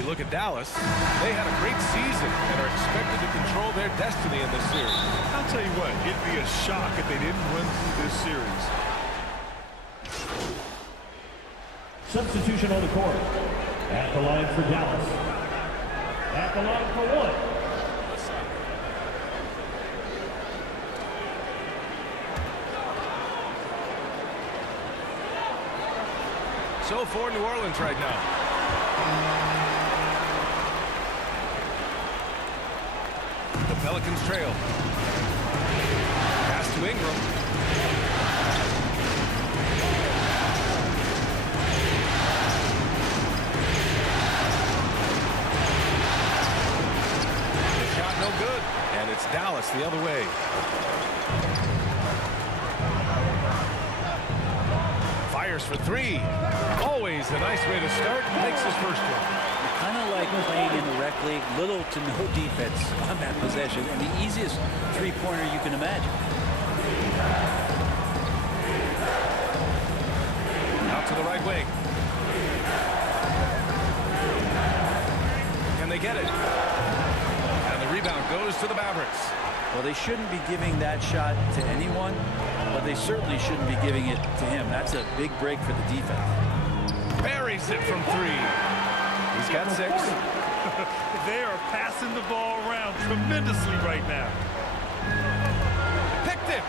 You look at Dallas, they had a great season and are expected to control their destiny in this series. I'll tell you what, it'd be a shock if they didn't win through this series. Substitution on the court. At the line for Dallas. At the line for one. So for New Orleans right now. The Pelicans trail. Pass to Ingram. The shot no good. And it's Dallas the other way. Fires for three. Always a nice way to start. Makes his first one. Kind of like playing in the rec league, little to no defense on that possession, and the easiest three-pointer you can imagine. Out to the right wing. Can they get it? And the rebound goes to the Mavericks. Well, they shouldn't be giving that shot to anyone, but they certainly shouldn't be giving it to him. That's a big break for the defense. Buries it from three. He's got 6. They are passing the ball around tremendously right now. Picked it.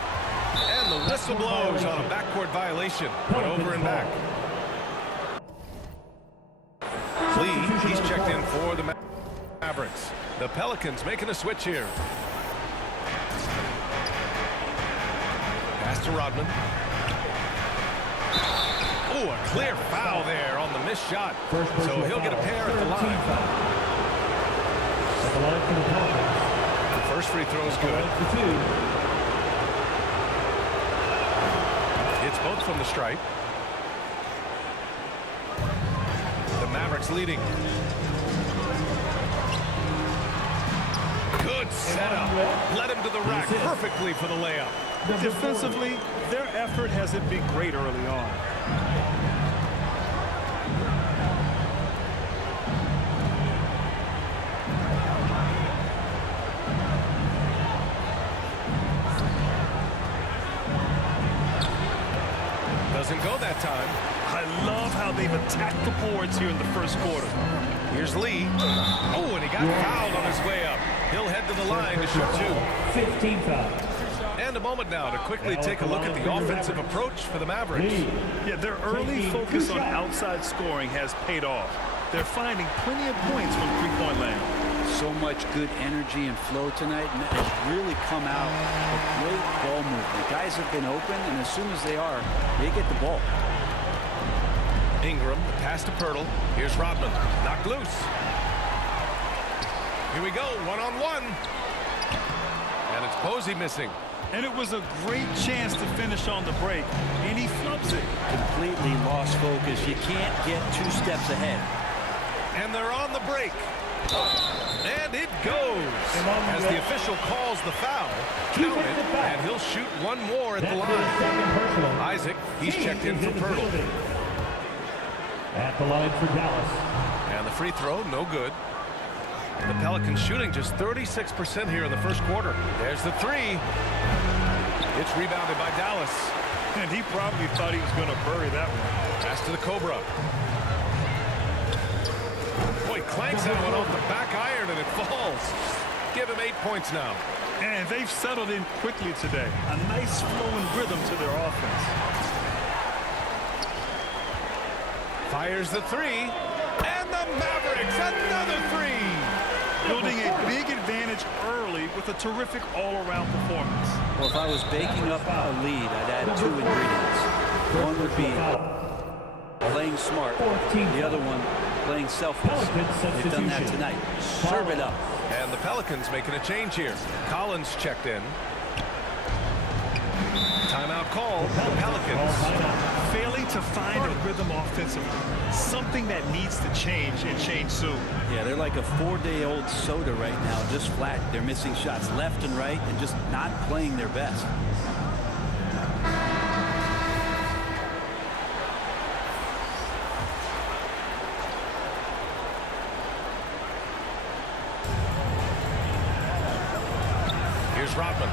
And the whistle blows on a backcourt violation. Went over and back. Lee, he's checked in for the Mavericks. The Pelicans making a switch here. Pass to Rodman. Oh, a clear foul there on the missed shot. So he'll get a pair at the line. At the line for the Pelicans. The first free throw is good. It's both from the stripe. The Mavericks leading. Good setup. Led him to the rack perfectly for the layup. Defensively, their effort hasn't been great early on. Doesn't go that time. I love how they've attacked the boards here in the first quarter. Here's Lee. Oh, and he got fouled on his way up. He'll head to the line to shoot 2. 15 fouls. And a moment now to quickly take a look at the offensive approach for the Mavericks. Yeah, their early focus on outside scoring has paid off. They're finding plenty of points from three-point land. So much good energy and flow tonight, and that has really come out of great ball movement. Guys have been open, and as soon as they are, they get the ball. Ingram, the pass to Pirtle. Here's Rodman, knocked loose. Here we go, one-on-one. And it's Posey missing. And it was a great chance to finish on the break, and he flubs it. Completely lost focus. You can't get 2 steps ahead. And they're on the break. And it goes. As the official calls the foul, count it, and he'll shoot one more at the line. Isaac, he's checked in for Pirtle. At the line for Dallas. And the free throw, no good. The Pelicans shooting just 36% here in the first quarter. There's the 3. It's rebounded by Dallas. And he probably thought he was going to bury that one. Pass to the Cobra. Boy, clanks that one off the back iron and it falls. Give him 8 points now. And they've settled in quickly today. A nice flowing rhythm to their offense. Fires the 3. And the Mavericks, another 3. Building a big advantage early with a terrific all-around performance. Well, if I was baking up a lead, I'd add 2 ingredients. One would be playing smart. The other one, playing selfless. They've done that tonight. Serve it up. And the Pelicans making a change here. Collins checked in. Timeout call. The Pelicans. Failing to find a rhythm offensively. Something that needs to change and change soon. Yeah, they're like a 4-day-old soda right now, just flat. They're missing shots left and right and just not playing their best. Here's Rodman.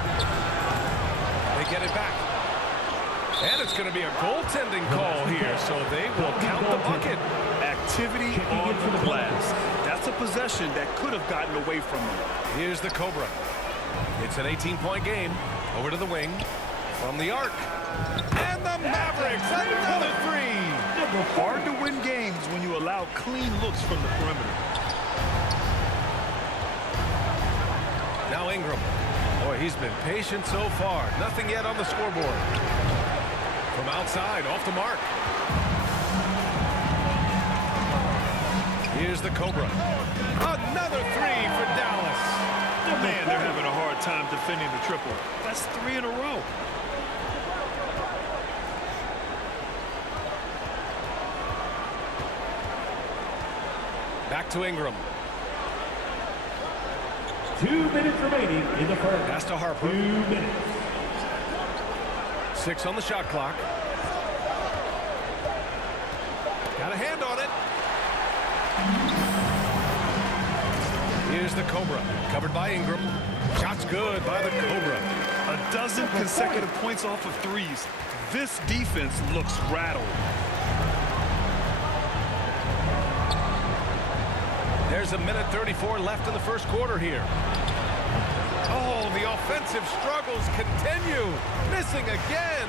They get it back. And it's going to be a goaltending call here, so they will count the bucket. Activity on the glass. That's a possession that could have gotten away from them. Here's the Cobra. It's an 18-point game. Over to the wing. From the arc. And the Mavericks, another three. Hard to win games when you allow clean looks from the perimeter. Now Ingram. Boy, he's been patient so far. Nothing yet on the scoreboard. From outside, off the mark. Here's the Cobra. Another three for Dallas. Man, they're having a hard time defending the triple. That's 3 in a row. Back to Ingram. 2 minutes remaining in the first. Pass to Harper. 2 minutes. 6 on the shot clock. Got a hand on it. Here's the Cobra. Covered by Ingram. Shot's good by the Cobra. A dozen consecutive points off of threes. This defense looks rattled. There's a minute 34 left in the first quarter here. Oh, the offensive struggles continue. Missing again.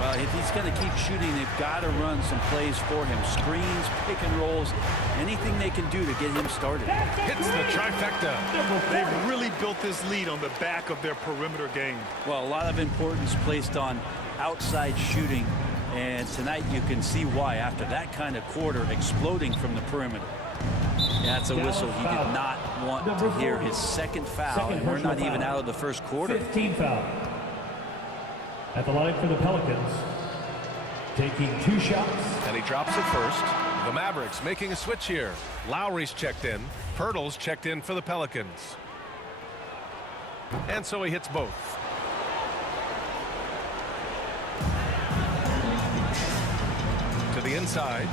Well, if he's going to keep shooting, they've got to run some plays for him. Screens, pick and rolls, anything they can do to get him started. Hits the trifecta. They've really built this lead on the back of their perimeter game. Well, a lot of importance placed on outside shooting, and tonight you can see why after that kind of quarter exploding from the perimeter. That's a whistle he did not want to hear. His second foul, and we're not even out of the first quarter. 15 foul. At the line for the Pelicans, taking 2 shots. And he drops it first. The Mavericks making a switch here. Lowry's checked in. Pirtle's checked in for the Pelicans. And so he hits both. To the inside.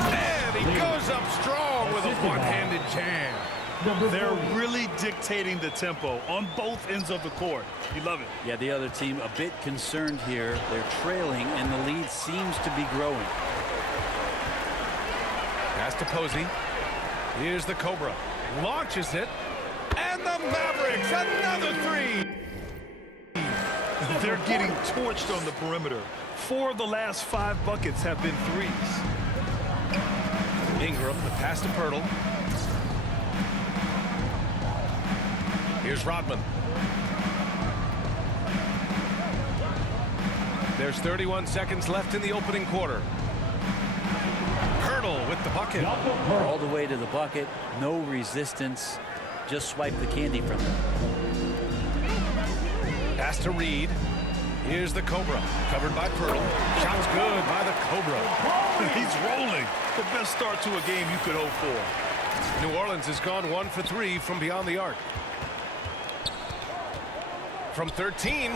And he goes up strong with a one-handed jam. They're really dictating the tempo on both ends of the court. You love it. Yeah, the other team a bit concerned here. They're trailing, and the lead seems to be growing. Pass to Posey. Here's the Cobra. Launches it. And the Mavericks, another three. They're getting torched on the perimeter. 4 of the last 5 buckets have been threes. Ingram, the pass to Pirtle. Here's Rodman. There's 31 seconds left in the opening quarter. Pirtle with the bucket. All the way to the bucket, no resistance. Just swipe the candy from him. Pass to Reed. Here's the Cobra, covered by Pirtle. Shot's good by the Cobra. He's rolling. The best start to a game you could hope for. New Orleans has gone 1 for 3 from beyond the arc. From 13,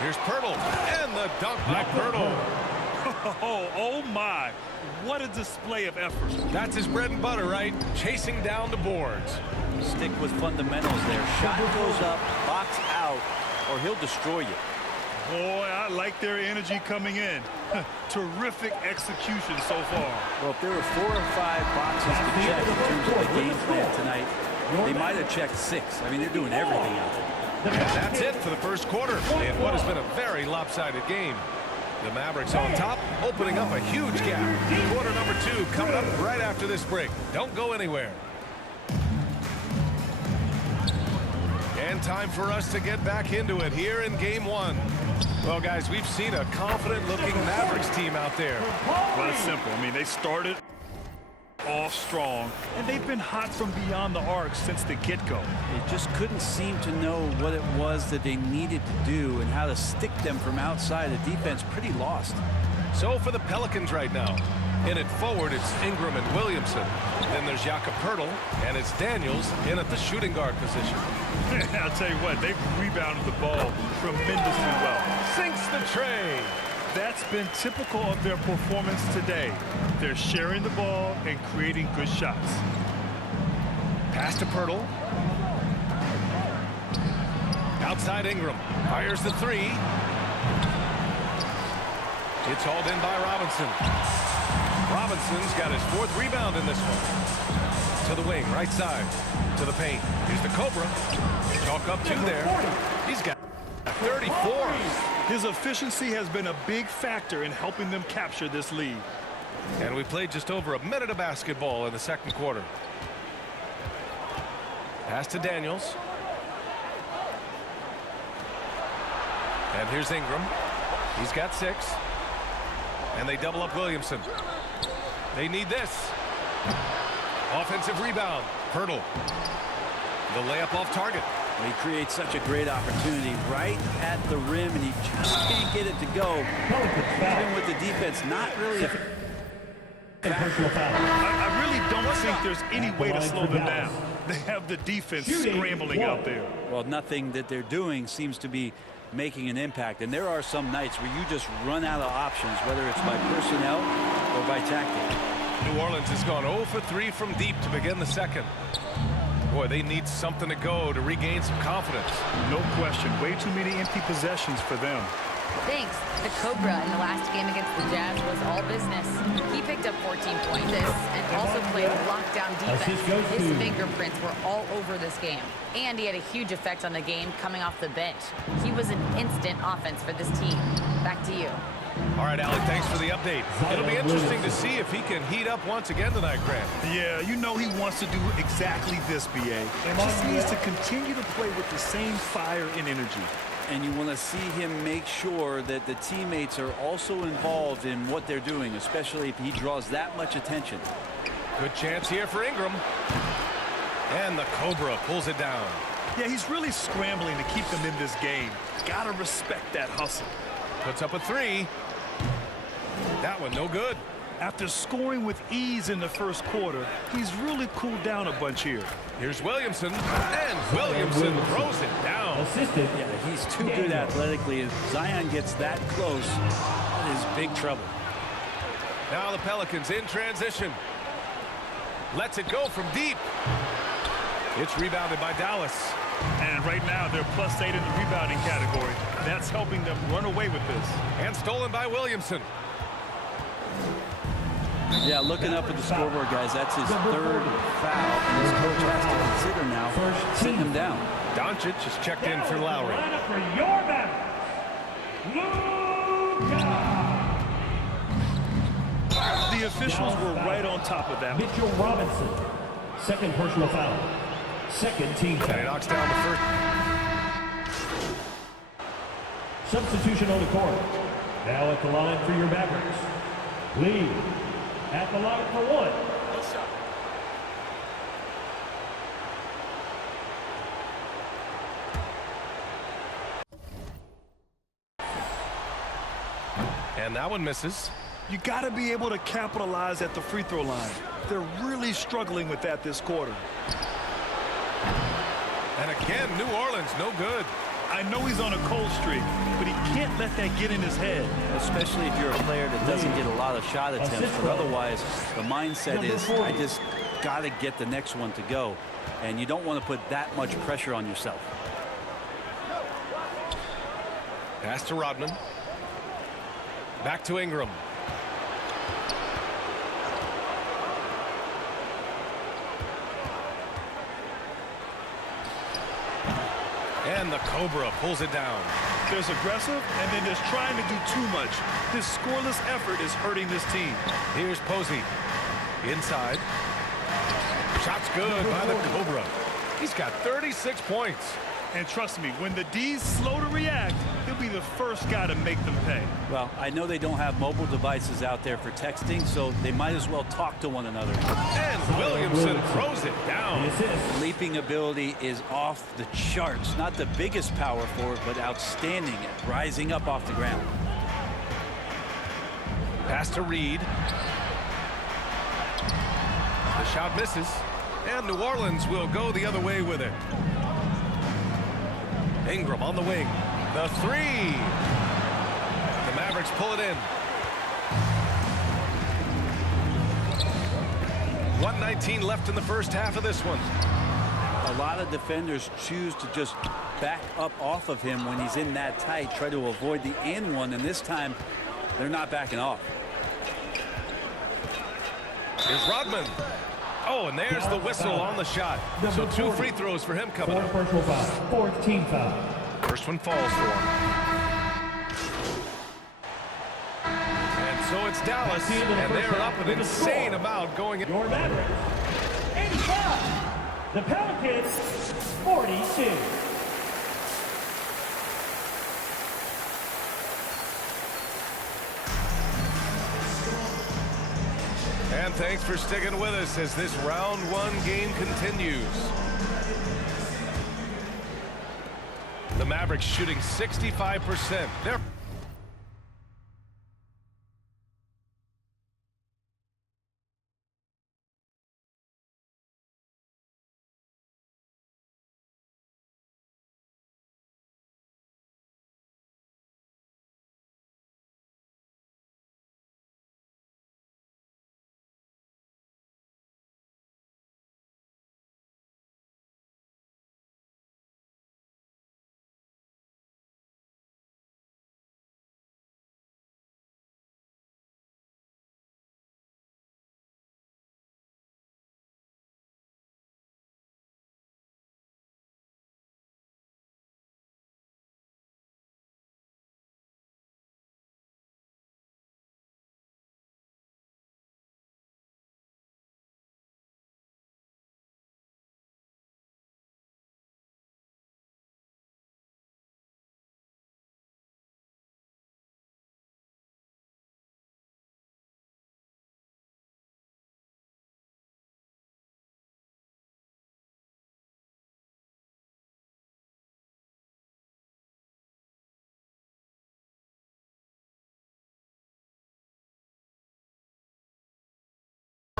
here's Pirtle, and the dunk by Pirtle. Oh my, what a display of effort. That's his bread and butter, right? Chasing down the boards. Stick with fundamentals there. Shot goes up, box out, or he'll destroy you. Boy, I like their energy coming in. Terrific execution so far. Well, if there were 4 or 5 boxes to check in terms of the game plan tonight, they might have checked 6. I mean, they're doing everything out there. And that's it for the first quarter in what has been a very lopsided game. The Mavericks on top, opening up a huge gap. Quarter number 2 coming up right after this break. Don't go anywhere. And time for us to get back into it here in game 1. Well, guys, we've seen a confident-looking Mavericks team out there. Well, it's simple. I mean, they started off strong, and they've been hot from beyond the arc since the get-go. They just couldn't seem to know what it was that they needed to do and how to stick them from outside. The defense pretty lost. So for the Pelicans right now, in it forward, it's Ingram and Williamson. Then there's Jakob Pirtle, and it's Daniels in at the shooting guard position. I'll tell you what, they've rebounded the ball tremendously well. Sinks the tray. That's been typical of their performance today. They're sharing the ball and creating good shots. Pass to Pirtle. Outside Ingram. Fires the three. It's hauled in by Robinson. Robinson's got his 4th rebound in this one. To the wing, right side. To the paint. Here's the Cobra. Chalk up 2 there. He's got 34. His efficiency has been a big factor in helping them capture this lead. And we played just over a minute of basketball in the second quarter. Pass to Daniels. And here's Ingram. He's got 6. And they double up Williamson. They need this. Offensive rebound. Hurdle. The layup off target. He creates such a great opportunity right at the rim, and he just can't get it to go. Even with the defense not really I really don't think there's any way to slow them down. They have the defense scrambling out there. Well, nothing that they're doing seems to be making an impact. And there are some nights where you just run out of options, whether it's by personnel or by tactic. New Orleans has gone 0 for 3 from deep to begin the second. Boy, they need something to go to regain some confidence. No question. Way too many empty possessions for them. Thanks. The Cobra in the last game against the Jazz was all business. He picked up 14 points and also played lockdown defense. His fingerprints were all over this game. And he had a huge effect on the game coming off the bench. He was an instant offense for this team. Back to you. All right, Alec, thanks for the update. It'll be interesting to see if he can heat up once again tonight, Grant. Yeah, you know he wants to do exactly this, B.A. Just needs to continue to play with the same fire and energy. And you want to see him make sure that the teammates are also involved in what they're doing, especially if he draws that much attention. Good chance here for Ingram. And the Cobra pulls it down. Yeah, he's really scrambling to keep them in this game. Gotta respect that hustle. Puts up a 3. That one no good. After scoring with ease in the first quarter, he's really cooled down a bunch here. Here's Williamson, and Williamson throws it down. Assisted. Yeah, he's too good athletically. If Zion gets that close, that is big trouble. Now the Pelicans in transition. Lets it go from deep. It's rebounded by Dallas. And right now, they're +8 in the rebounding category. That's helping them run away with this. And stolen by Williamson. Yeah, looking up at the scoreboard, guys, that's his 3rd foul. And his coach has to consider now sitting him down. Doncic is checked in for Lowry. For your man, Luka. The officials were right on top of that. Mitchell Robinson, 2nd personal foul. 2nd team And he foul. knocks down the first. Substitution on the court. Now at the line for your Mavericks. Lee at the line for 1. And that one misses. You got to be able to capitalize at the free throw line. They're really struggling with that this quarter. And again, New Orleans, no good. I know he's on a cold streak, but he can't let that get in his head. Especially if you're a player that doesn't get a lot of shot attempts. But otherwise, the mindset is, I just got to get the next one to go. And you don't want to put that much pressure on yourself. Pass to Rodman. Back to Ingram. And the Cobra pulls it down. There's aggressive, and then there's trying to do too much. This scoreless effort is hurting this team. Here's Posey. Inside. Shot's good by the Cobra. He's got 36 points. And trust me, when the D's slow to react, he'll be the first guy to make them pay. Well, I know they don't have mobile devices out there for texting, so they might as well talk to one another. And Williamson throws it down. Leaping ability is off the charts. Not the biggest power forward, but outstanding at rising up off the ground. Pass to Reed. The shot misses. And New Orleans will go the other way with it. Ingram on the wing. The 3. The Mavericks pull it in. 1:19 left in the first half of this one. A lot of defenders choose to just back up off of him when he's in that tight, try to avoid the and one, and this time they're not backing off. Here's Rodman. Oh, and there's the whistle on the shot. So 2 free throws for him coming up. Personal foul. Fourth team foul. First one falls for him. And so it's Dallas, and they're up an insane amount going in. Your Mavericks, 85. The Pelicans, 42. And thanks for sticking with us as this round 1 game continues. The Mavericks shooting 65%. They're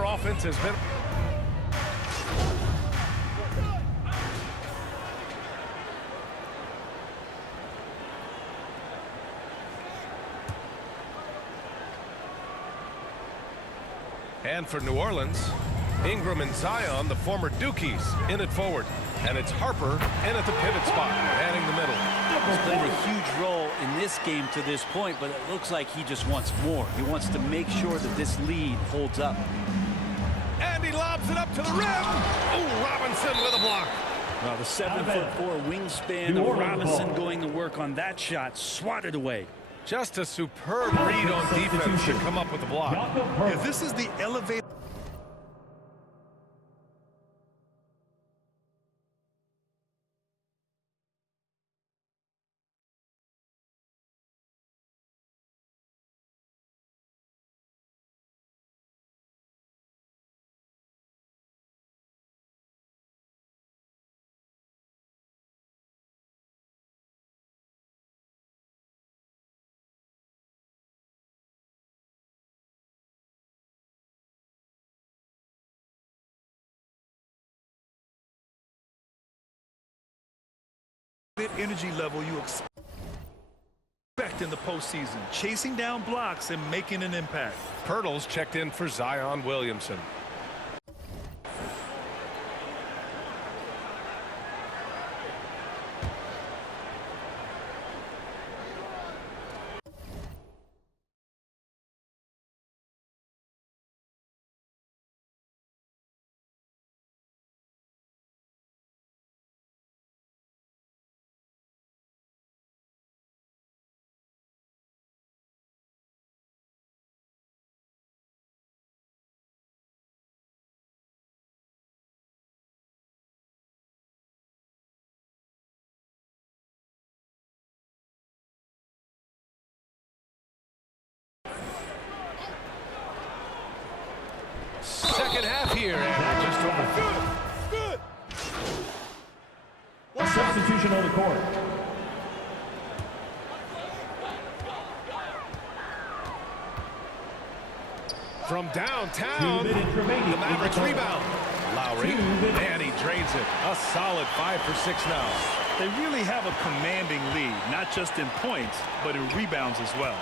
offense has been and for New Orleans, Ingram and Zion, the former Dukies, in it forward. And it's Harper in at the pivot spot, manning the middle. He's played a huge role in this game to this point, but it looks like he just wants more. He wants to make sure that this lead holds up. And he lobs it up to the rim. Oh, Robinson with a block. Well, the 7'4" wingspan of Robinson going to work on that shot, swatted away. Just a superb read on defense to come up with the block. Yeah, this is the elevator. Energy level you expect in the postseason, chasing down blocks and making an impact. Pirtle's checked in for Zion Williamson. Second half here, and just over. Good. A substitution on the court. From downtown, the Mavericks rebound. Lowry, and he drains it. A solid 5 for 6 now. They really have a commanding lead, not just in points, but in rebounds as well.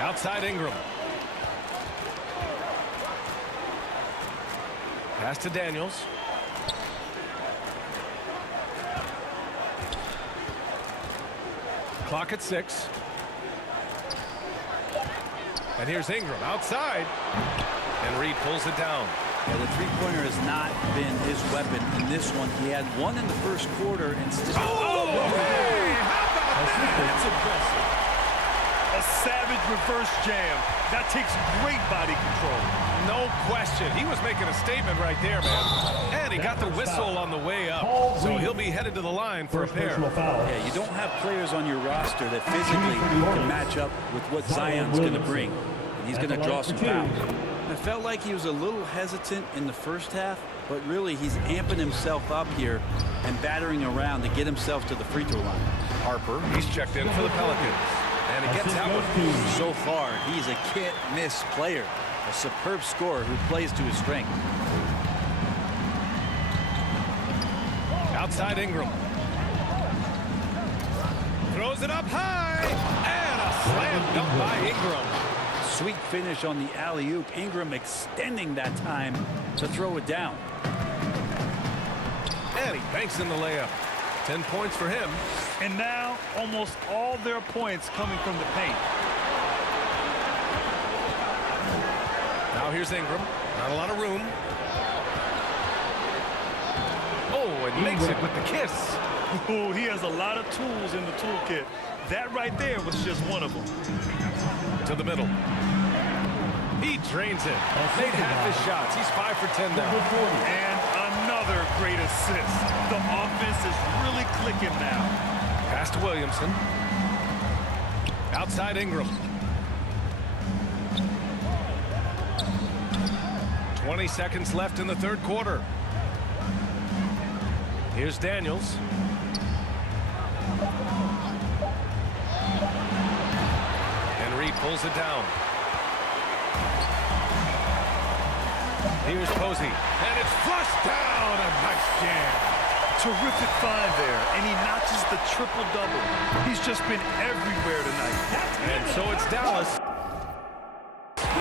Outside Ingram. Pass to Daniels. Clock at 6. And here's Ingram outside. And Reed pulls it down. Yeah, the three-pointer has not been his weapon in this one. He had one in the first quarter and still... Oh, hey, how about that? That's impressive. A savage reverse jam. That takes great body control. No question. He was making a statement right there, man. And he got the whistle on the way up. So he'll be headed to the line for a pair. Yeah, you don't have players on your roster that physically can match up with what Zion's going to bring. And he's going to draw some fouls. I felt like he was a little hesitant in the first half, but really he's amping himself up here and battering around to get himself to the free throw line. Harper, he's checked in for the Pelicans. And he gets that one. So far, he's a can't-miss player. A superb scorer who plays to his strength. Outside Ingram. Throws it up high. And a slam dunk by Ingram. Sweet finish on the alley-oop. Ingram extending that time to throw it down. And he banks in the layup. 10 points for him. And now almost all their points coming from the paint. Now here's Ingram. Not a lot of room. Oh, and makes it with the kiss. Oh, he has a lot of tools in the toolkit. That right there was just one of them. To the middle. He drains it. Made half his shots. He's 5 for 10 now. And another great assist. The offense is really clicking now. Pass to Williamson. Outside Ingram. 20 seconds left in the third quarter. Here's Daniels. And Reed pulls it down. Here's Posey. And it's flushed down. A nice jam. Terrific find there, and he notches the triple-double. He's just been everywhere tonight. And so it's Dallas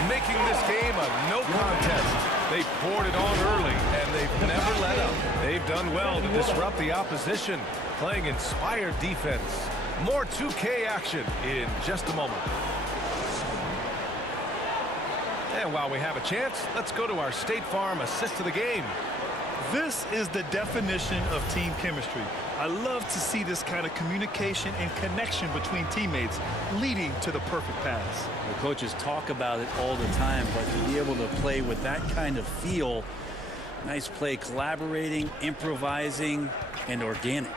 making this game a no contest. They poured it on early, and they've never let up. They've done well to disrupt the opposition, playing inspired defense. More 2K action in just a moment. And while we have a chance, let's go to our State Farm assist of the game. This is the definition of team chemistry. I love to see this kind of communication and connection between teammates leading to the perfect pass. The coaches talk about it all the time, but to be able to play with that kind of feel, nice play, collaborating, improvising, and organic.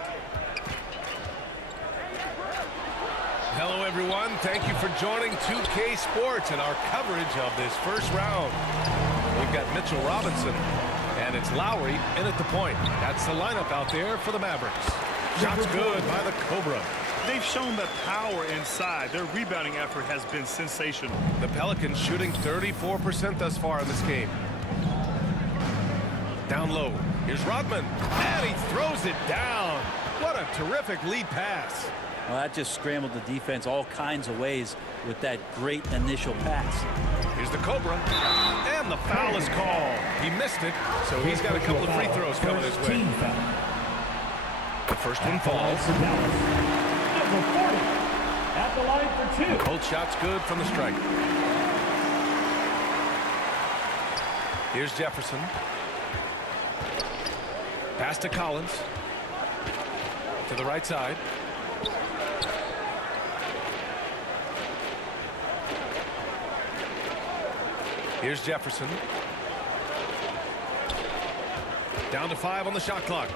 Hello, everyone. Thank you for joining 2K Sports and our coverage of this first round. We've got Mitchell Robinson. And it's Lowry in at the point. That's the lineup out there for the Mavericks. Shots good by the Cobra. They've shown that power inside. Their rebounding effort has been sensational. The Pelicans shooting 34% thus far in this game. Down low. Here's Rodman. And he throws it down. What a terrific lead pass. Well, that just scrambled the defense all kinds of ways with that great initial pass. Here's the Cobra. And the foul is called. He missed it, so he's got a couple of free throws coming his way. The first one falls. Number 40 at the line for 2. Both shots good from the strike. Here's Jefferson. Pass to Collins. To the right side. Here's Jefferson. Down to 5 on the shot clock.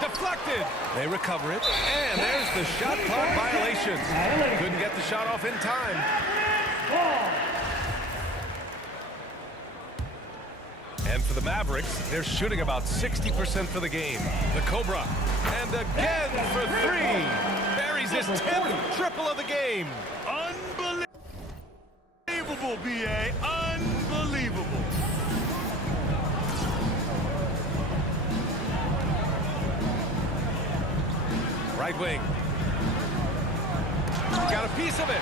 Deflected. They recover it. And there's the shot clock violation. Couldn't get the shot off in time. And for the Mavericks, they're shooting about 60% for the game. The Cobra. And again for 3. Buries his 10th triple of the game. Unbelievable, B.A. Unbelievable. Right wing. Got a piece of it.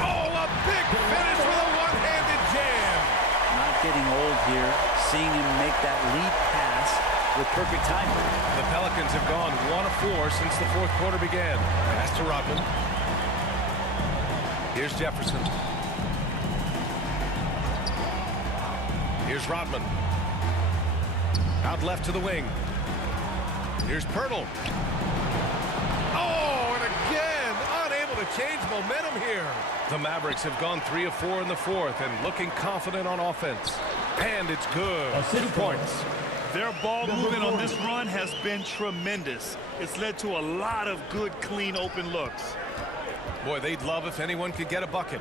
Oh, a big finish with a one-handed jam. Not getting old here. seeing him make that lead pass with perfect timing. The Pelicans have gone 1 of 4 since the fourth quarter began. Pass to Rodman. Here's Jefferson. Here's Rodman. Out left to the wing. Here's Pirtle. Oh, and again, unable to change momentum here. The Mavericks have gone 3 of 4 in the fourth and looking confident on offense. And it's good. 2 points. Their ball movement on this run has been tremendous. It's led to a lot of good, clean, open looks. Boy, they'd love if anyone could get a bucket.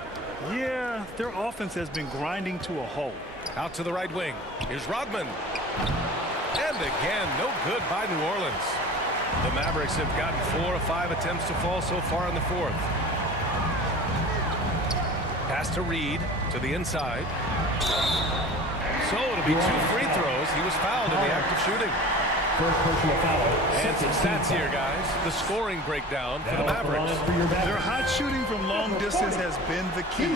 Yeah, their offense has been grinding to a halt. Out to the right wing. Here's Rodman. And again, no good by New Orleans. The Mavericks have gotten 4 of 5 attempts to fall so far in the fourth. Pass to Reed to the inside. So it'll be 2 free throws. He was fouled in the act of shooting. First personal foul. And some stats here, guys. The scoring breakdown for the Mavericks. Their hot shooting from long distance has been the key.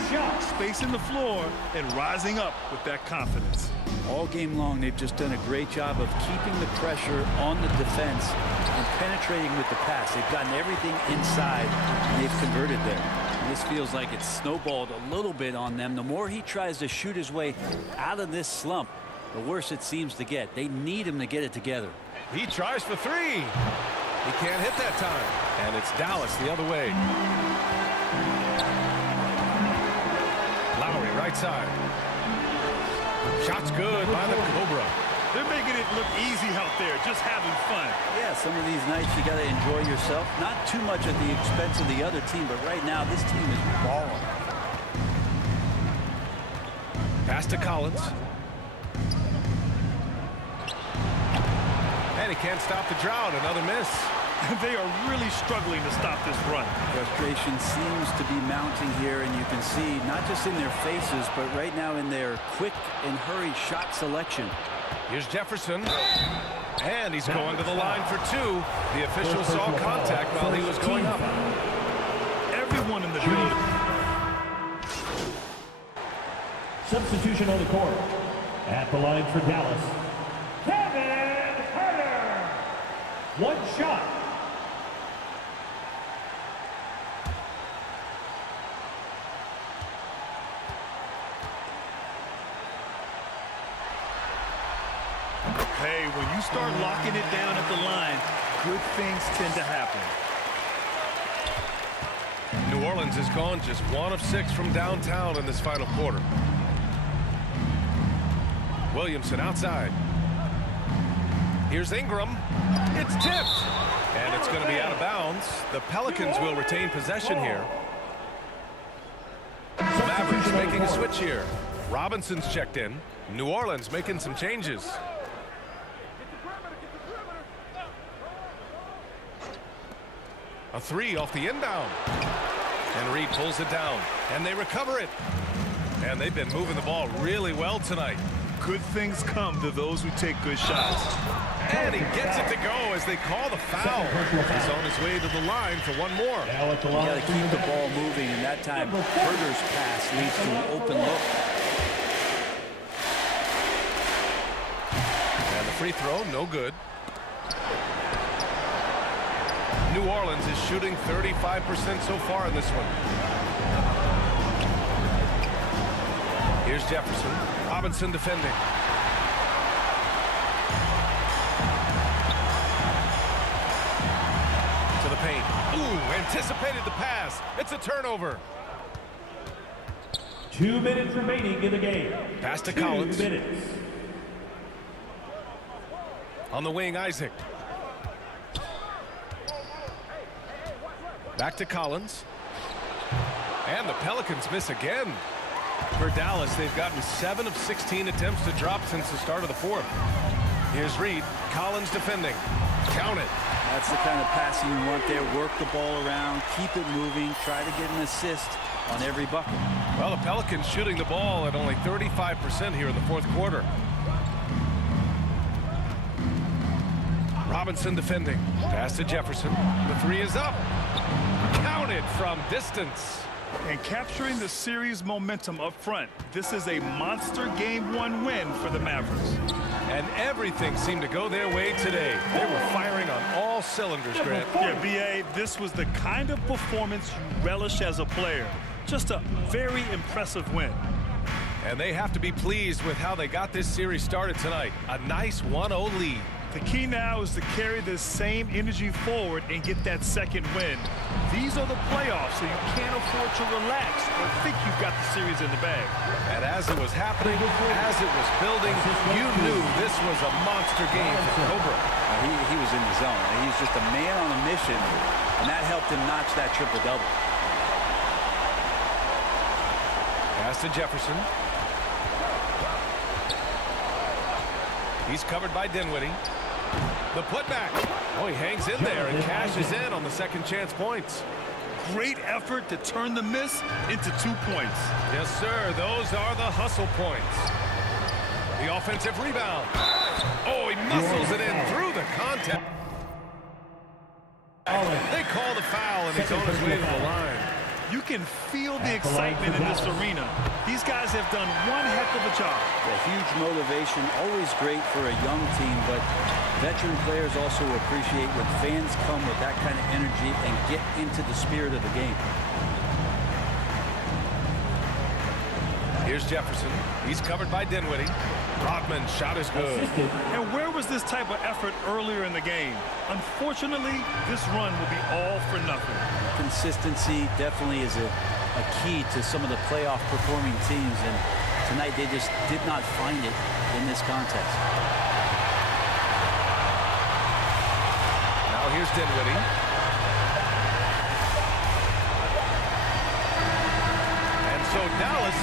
Spacing the floor and rising up with that confidence. All game long, they've just done a great job of keeping the pressure on the defense and penetrating with the pass. They've gotten everything inside, and they've converted there. And this feels like it's snowballed a little bit on them. The more he tries to shoot his way out of this slump, the worse it seems to get. They need him to get it together. He tries for 3. He can't hit that time. And it's Dallas the other way. Lowry, right side. Shot's good by the Cobra. They're making it look easy out there, just having fun. Yeah, some of these nights you got to enjoy yourself. Not too much at the expense of the other team, but right now this team is balling. Pass to Collins. And he can't stop the drought. Another miss. They are really struggling to stop this run. Frustration seems to be mounting here, and you can see not just in their faces, but right now in their quick and hurried shot selection. Here's Jefferson. And he's going to the line for 2. The official saw contact while he was going up. Everyone in the building. Substitution on the court. At the line for Dallas, Kevin Huerter. 1 shot. Hey, when you start locking it down at the line, good things tend to happen. New Orleans has gone just 1 of 6 from downtown in this final quarter. Williamson outside. Here's Ingram. It's tipped. And it's going to be out of bounds. The Pelicans will retain possession here. The Mavericks making a switch here. Robinson's checked in. New Orleans making some changes. A 3 off the inbound. And Reed pulls it down. And they recover it. And they've been moving the ball really well tonight. Good things come to those who take good shots. And he gets it to go as they call the foul. He's on his way to the line for 1 more. You got to keep the ball moving, and that time Huerter's pass leads to an open look. And the free throw, no good. New Orleans is shooting 35% so far in this one. Here's Jefferson. Robinson defending. To the paint. Ooh, anticipated the pass. It's a turnover. 2 minutes remaining in the game. Pass to 2 Collins. minutes. On the wing, Isaac. Back to Collins. And the Pelicans miss again. For Dallas, they've gotten 7 of 16 attempts to drop since the start of the fourth. Here's Reed. Collins defending. Count it. That's the kind of passing you want there. Work the ball around, keep it moving, try to get an assist on every bucket. Well, the Pelicans shooting the ball at only 35% here in the fourth quarter. Robinson defending. Pass to Jefferson. The 3 is up. Counted from distance. And capturing the series momentum up front. This is a monster Game 1 win for the Mavericks. And everything seemed to go their way today. They were firing on all cylinders, Grant. Yeah, B.A., this was the kind of performance you relish as a player. Just a very impressive win. And they have to be pleased with how they got this series started tonight. A nice 1-0 lead. The key now is to carry this same energy forward and get that second win. These are the playoffs, so you can't afford to relax or think you've got the series in the bag. And as it was happening, as it was building, you knew this was a monster game for Cobra. He was in the zone. He's just a man on a mission, and that helped him notch that triple-double. Pass to Jefferson. He's covered by Dinwiddie. The putback. Oh, he hangs in there and cashes in on the second chance points. Great effort to turn the miss into 2 points. Yes, sir. Those are the hustle points. The offensive rebound. Oh, he muscles it in through the contact. They call the foul, and he's on his way to the line. You can feel the excitement in this arena. These guys have done one heck of a job. A huge motivation, always great for a young team, but veteran players also appreciate when fans come with that kind of energy and get into the spirit of the game. Here's Jefferson. He's covered by Dinwiddie. Rodman's shot is good. And where was this type of effort earlier in the game? Unfortunately, this run will be all for nothing. Consistency definitely is a key to some of the playoff performing teams, and tonight they just did not find it in this contest. Now here's Dinwiddie. And so Dallas